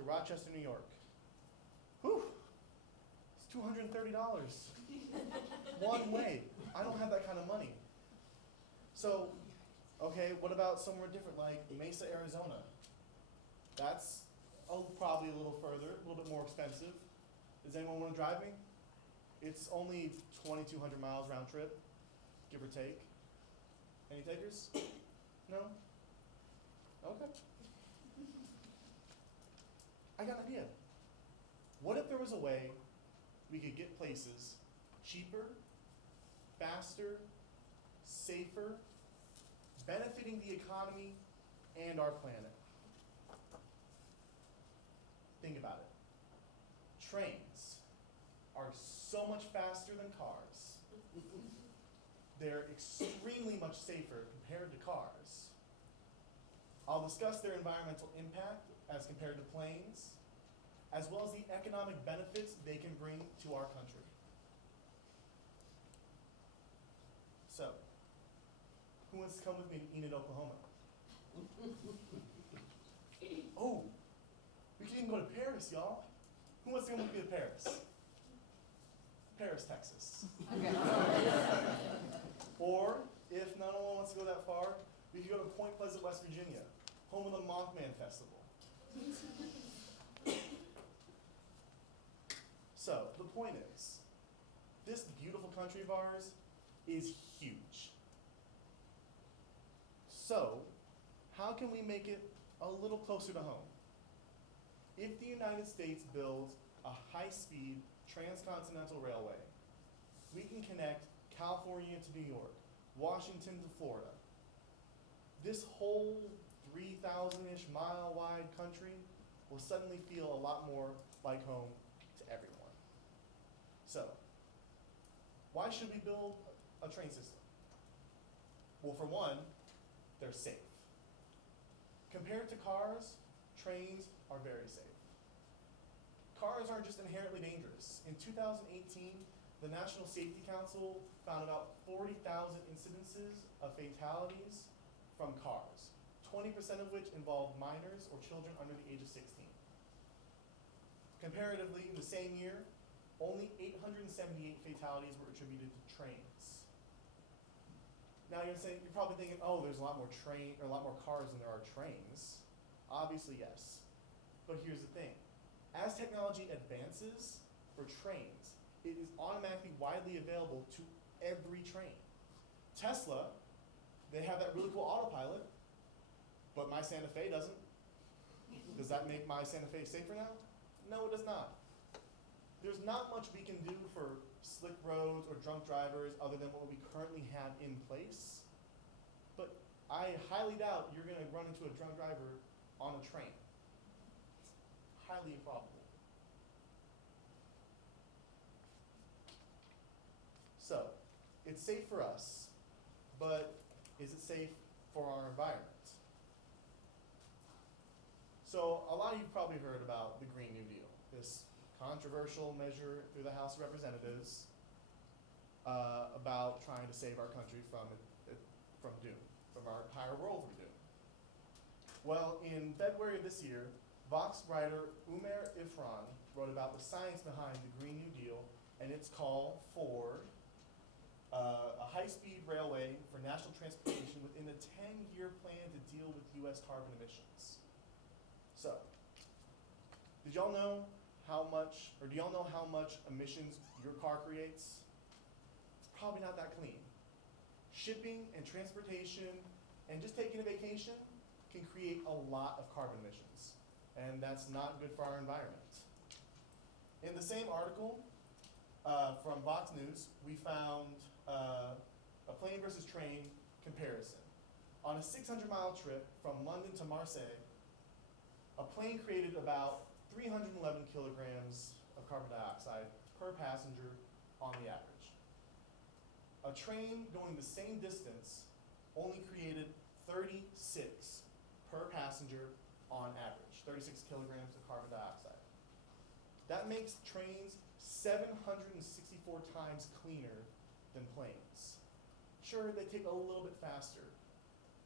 to Rochester, New York. Whew, it's $230 one way. I don't have that kind of money. So, okay, what about somewhere different like Mesa, Arizona? That's probably a little further, a little bit more expensive. Does anyone want to drive me? It's only 2,200 miles round trip, give or take. Any takers? No? Okay. I got an idea. What if there was a way we could get places cheaper, faster, safer, benefiting the economy and our planet? Think about it. Trains are so much faster than cars. They're extremely much safer compared to cars. I'll discuss their environmental impact as compared to planes, as well as the economic benefits they can bring to our country. So, who wants to come with me to Enid, Oklahoma? Oh, we can even go to Paris, y'all. Who wants to come with me to Paris? Paris, Texas. Or, if not one wants to go that far, we could go to Point Pleasant, West Virginia, home of the Mothman Festival. So, the point is, this beautiful country of ours is huge. So, how can we make it a little closer to home? If the United States builds a high-speed transcontinental railway, we can connect California to New York, Washington to Florida. This whole 3,000-ish mile wide country will suddenly feel a lot more like home to everyone. So, why should we build a train system? Well, for one, they're safe. Compared to cars, trains are very safe. Cars aren't just inherently dangerous. In 2018, the National Safety Council found about 40,000 incidences of fatalities from cars, 20% of which involved minors or children under the age of 16. Comparatively, in the same year, only 878 fatalities were attributed to trains. Now you're probably thinking, oh, there's a lot more cars than there are trains. Obviously, yes. But here's the thing. As technology advances for trains, it is automatically widely available to every train. Tesla, they have that really cool autopilot, but my Santa Fe doesn't. Does that make my Santa Fe safer now? No, it does not. There's not much we can do for slick roads or drunk drivers other than what we currently have in place. But I highly doubt you're going to run into a drunk driver on a train. It's highly improbable. So, it's safe for us, but is it safe for our environment? So, a lot of you probably heard about the Green New Deal, this controversial measure through the House of Representatives about trying to save our country from doom, from our entire world from doom. Well, in February of this year, Vox writer Umair Ifran wrote about the science behind the Green New Deal and its call for a high-speed railway for national transportation within a 10-year plan to deal with U.S. carbon emissions. So, do y'all know how much emissions your car creates? It's probably not that clean. Shipping and transportation and just taking a vacation can create a lot of carbon emissions, and that's not good for our environment. In the same article from Vox News, we found a plane versus train comparison. On a 600-mile trip from London to Marseille, a plane created about 311 kilograms of carbon dioxide per passenger on the average. A train going the same distance only created 36 per passenger on average, 36 kilograms of carbon dioxide. That makes trains 764 times cleaner than planes. Sure, they take a little bit faster,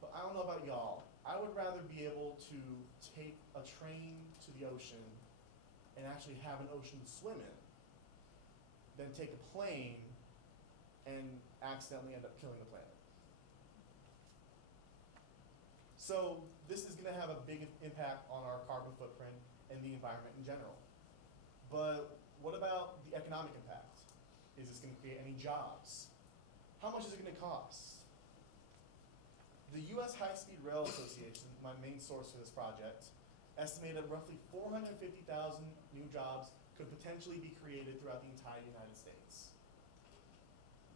but I don't know about y'all, I would rather be able to take a train to the ocean and actually have an ocean to swim in than take a plane and accidentally end up killing the planet. So this is going to have a big impact on our carbon footprint and the environment in general. But what about the economic impact? Is this going to create any jobs? How much is it going to cost? The U.S. High-Speed Rail Association, my main source for this project, estimated roughly 450,000 new jobs could potentially be created throughout the entire United States.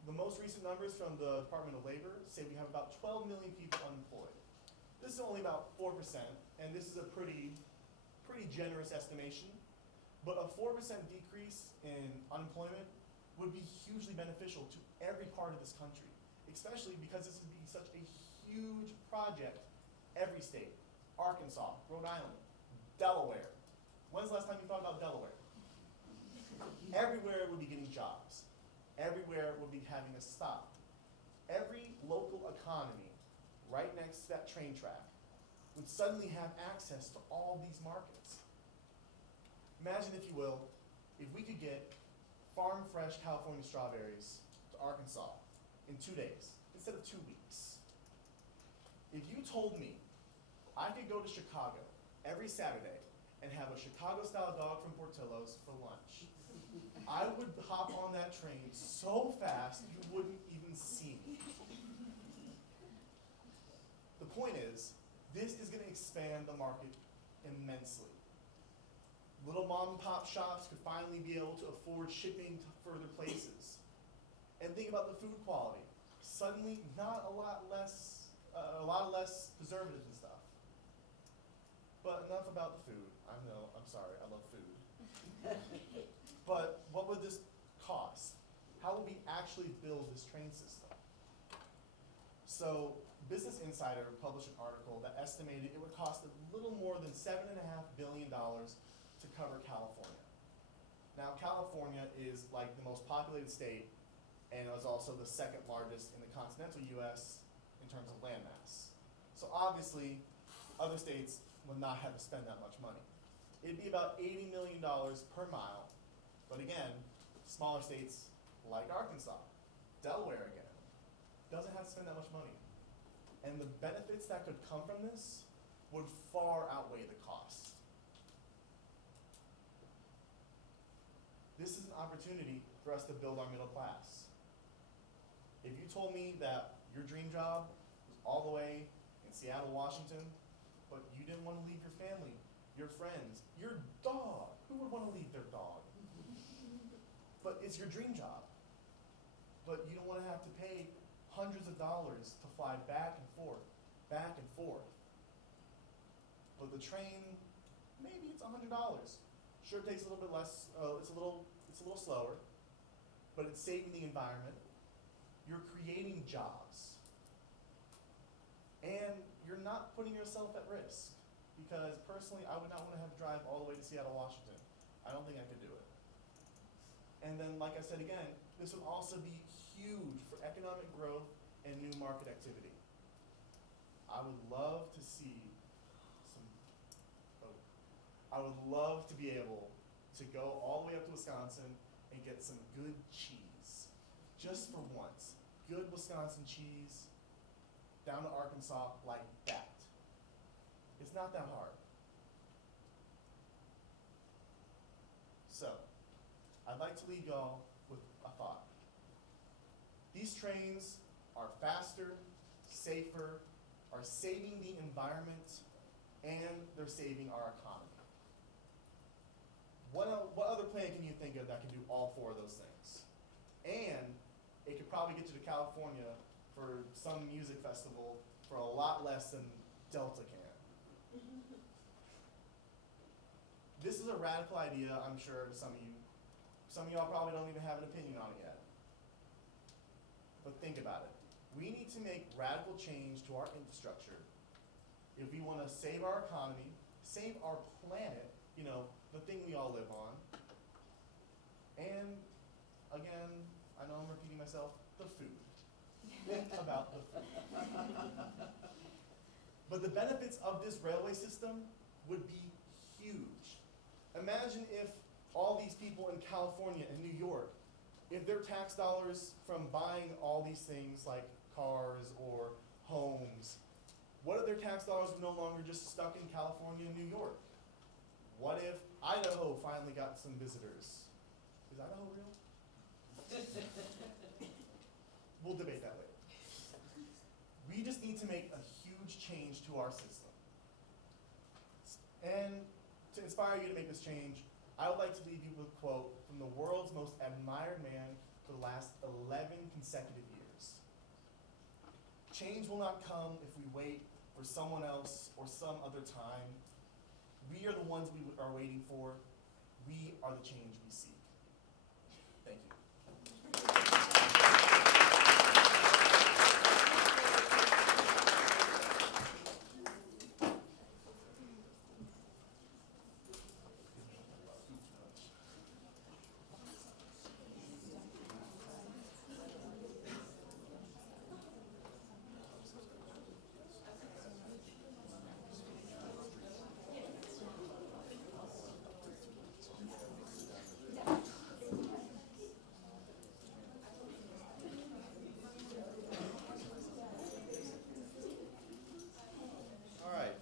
The most recent numbers from the Department of Labor say we have about 12 million people unemployed. This is only about 4%, and this is a pretty generous estimation, but a 4% decrease in unemployment would be hugely beneficial to every part of this country, especially because this would be such a huge project. Every state, Arkansas, Rhode Island, Delaware. When's the last time you thought about Delaware? Everywhere would be getting jobs. Everywhere would be having a stop. Every local economy right next to that train track would suddenly have access to all these markets. Imagine, if you will, if we could get farm fresh California strawberries to Arkansas in 2 days instead of 2 weeks. If you told me I could go to Chicago every Saturday and have a Chicago-style dog from Portillo's for lunch, I would hop on that train so fast you wouldn't even see me. The point is, this is going to expand the market immensely. Little mom and pop shops could finally be able to afford shipping to further places. And think about the food quality. Suddenly, not a lot less preservatives and stuff. But enough about the food. I'm sorry, I love food. But what would this cost? How would we actually build this train system? So Business Insider published an article that estimated it would cost a little more than $7.5 billion to cover California. Now, California is like the most populated state and is also the second largest in the continental US in terms of land mass. So obviously, other states would not have to spend that much money. It'd be about $80 million per mile. But again, smaller states like Arkansas, Delaware again, doesn't have to spend that much money. And the benefits that could come from this would far outweigh the cost. This is an opportunity for us to build our middle class. If you told me that your dream job was all the way in Seattle, Washington, but you didn't want to leave your family, your friends, your dog, who would want to leave their dog? But it's your dream job. But you don't want to have to pay hundreds of dollars to fly back and forth. But the train, maybe it's $100. Sure, it takes a little bit less, it's a little slower, but it's saving the environment. You're creating jobs. And you're not putting yourself at risk. Because personally, I would not want to have to drive all the way to Seattle, Washington. I don't think I could do it. And then, like I said again, this would also be huge for economic growth and new market activity. I would love to be able to go all the way up to Wisconsin and get some good cheese. Just for once. Good Wisconsin cheese down to Arkansas like that. It's not that hard. So, I'd like to leave y'all with a thought. These trains are faster, safer, are saving the environment, and they're saving our economy. What other plan can you think of that can do all four of those things? And it could probably get you to California for some music festival for a lot less than Delta can. This is a radical idea, I'm sure, to some of you. Some of y'all probably don't even have an opinion on it yet. But think about it. We need to make radical change to our infrastructure if we want to save our economy, save our planet, the thing we all live on, and again, I know I'm repeating myself, the food. Think about the food. But the benefits of this railway system would be huge. Imagine if all these people in California and New York, if their tax dollars from buying all these things like cars or homes, what if their tax dollars were no longer just stuck in California and New York? What if Idaho finally got some visitors? Is Idaho real? We'll debate that later. We just need to make a huge change to our system. And to inspire you to make this change, I would like to leave you with a quote from the world's most admired man for the last 11 consecutive years. Change will not come if we wait for someone else or some other time. We are the ones we are waiting for. We are the change we seek. Thank you. All right.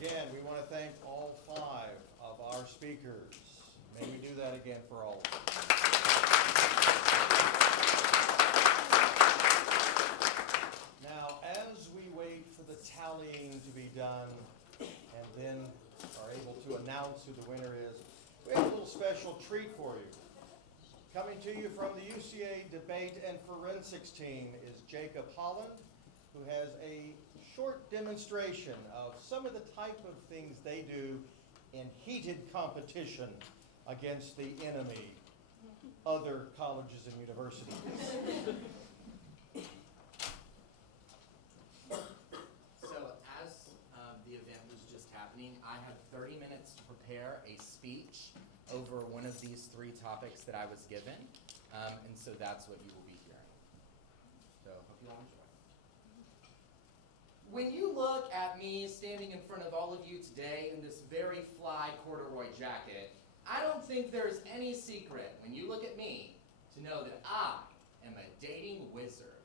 Again, we want to thank all 5 of our speakers. May we do that again for all of them. Now, as we wait for the tallying to be done and then are able to announce who the winner is, we have a little special treat for you. Coming to you from the UCA Debate and Forensics team is Jacob Holland, who has a short demonstration of some of the type of things they do in heated competition against the enemy, other colleges and universities. So as the event was just happening, I had 30 minutes to prepare a speech over one of these 3 topics that I was given, and so that's what you will be hearing. So hope you all enjoy. When you look at me standing in front of all of you today in this very fly corduroy jacket, I don't think there's any secret when you look at me to know that I am a dating wizard.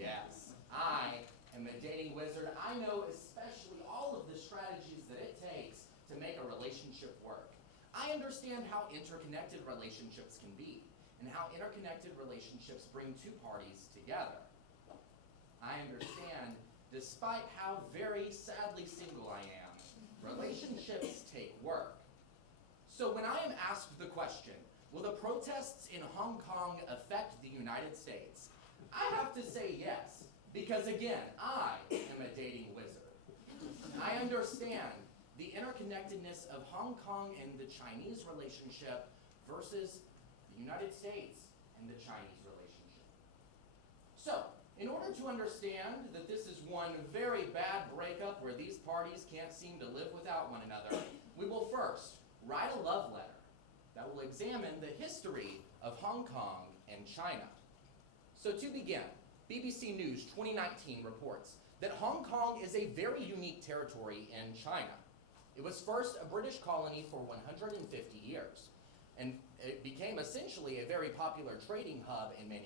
Yes, I am a dating wizard. I know especially all of the strategies that it takes to make a relationship work. I understand how interconnected relationships can be and how interconnected relationships bring 2 parties together. I understand, despite how very sadly single I am, relationships take work. So when I am asked the question, will the protests in Hong Kong affect the United States? I have to say yes, because again, I am a dating wizard. I understand the interconnectedness of Hong Kong and the Chinese relationship versus the United States and the Chinese relationship. So, in order to understand that this is one very bad breakup where these parties can't seem to live without one another, we will first write a love letter that will examine the history of Hong Kong and China. So to begin, BBC News 2019 reports that Hong Kong is a very unique territory in China. It was first a British colony for 150 years, and it became essentially a very popular trading hub in many